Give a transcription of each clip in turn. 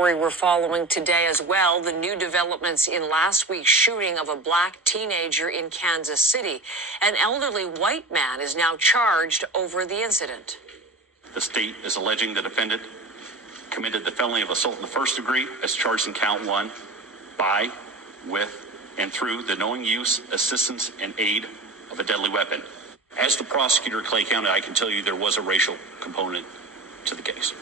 story we're following today as well. The new developments in last week's shooting of a black teenager in Kansas City. An elderly white man is now charged over the incident. The state is alleging the defendant committed the felony of assault in the first degree as charged in count 1 by, with, and through the knowing use, assistance, and aid of a deadly weapon. As the prosecutor, Clay County, I can tell you there was a racial component to the case.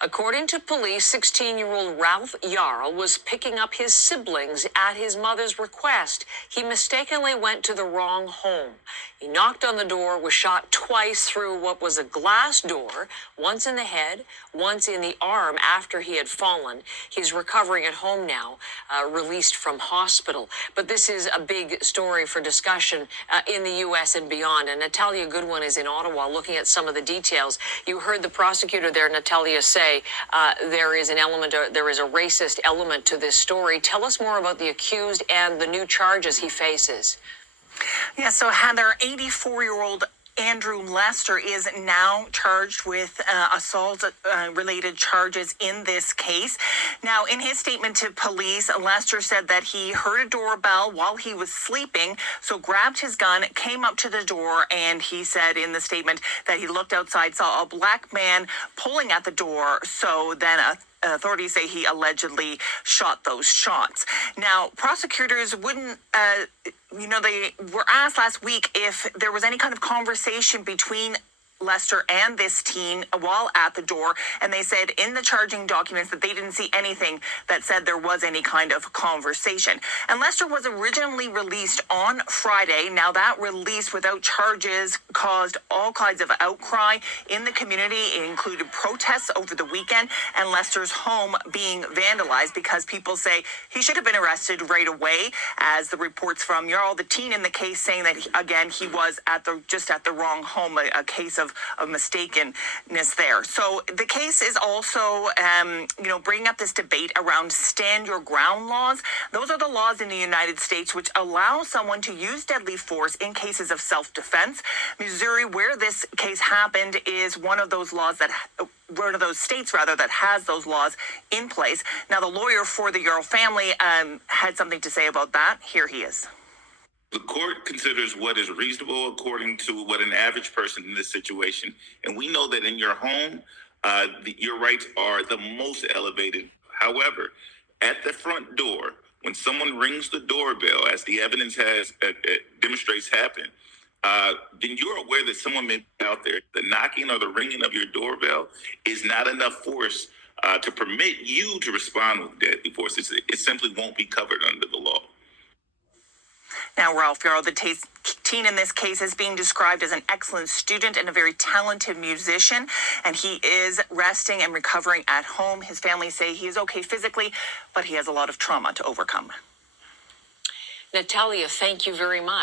According to police, 16-year-old Ralph Yarl was picking up his siblings at his mother's request. He mistakenly went to the wrong home. He knocked on the door, was shot twice through what was a glass door, once in the head, once in the arm after he had fallen. He's recovering at home now, released from hospital. But this is a big story for discussion in the U.S. and beyond. And Natalia Goodwin is in Ottawa looking at some of the details. You heard the prosecutor there, Natalia, say there is an element, there is a racist element to this story. Tell us more about the accused and the new charges he faces. Yeah, so Heather, 84-year-old Andrew Lester is now charged with assault-related charges in this case. Now, in his statement to police, Lester said that he heard a doorbell while he was sleeping, so grabbed his gun, came up to the door, and he said in the statement that he looked outside, saw a black man pulling at the door, so then authorities say he allegedly shot those shots. Now, prosecutors wouldn't, they were asked last week if there was any kind of conversation between Lester and this teen while at the door, and they said in the charging documents that they didn't see anything that said there was any kind of conversation. And Lester was originally released on Friday. Now, that release without charges caused all kinds of outcry in the community. It included protests over the weekend and Lester's home being vandalized because people say he should have been arrested right away, as the reports from Yarl, the teen in the case, saying that, he was just at the wrong home, a case of mistakenness there. So the case is also, bringing up this debate around stand your ground laws. Those are the laws in the United States which allow someone to use deadly force in cases of self-defense. Missouri, where this case happened, is one of those states that has those laws in place. Now, the lawyer for the Yarl family had something to say about that. Here he is. The court considers what is reasonable according to what an average person in this situation. And we know that in your home, your rights are the most elevated. However, at the front door, when someone rings the doorbell, as the evidence has demonstrates happen, then you're aware that someone may be out there. The knocking or the ringing of your doorbell is not enough force to permit you to respond with deadly force. It simply won't be covered under the law. Now, Ralph Yarl, the teen in this case, is being described as an excellent student and a very talented musician, and he is resting and recovering at home. His family say he is okay physically, but he has a lot of trauma to overcome. Natalia, thank you very much.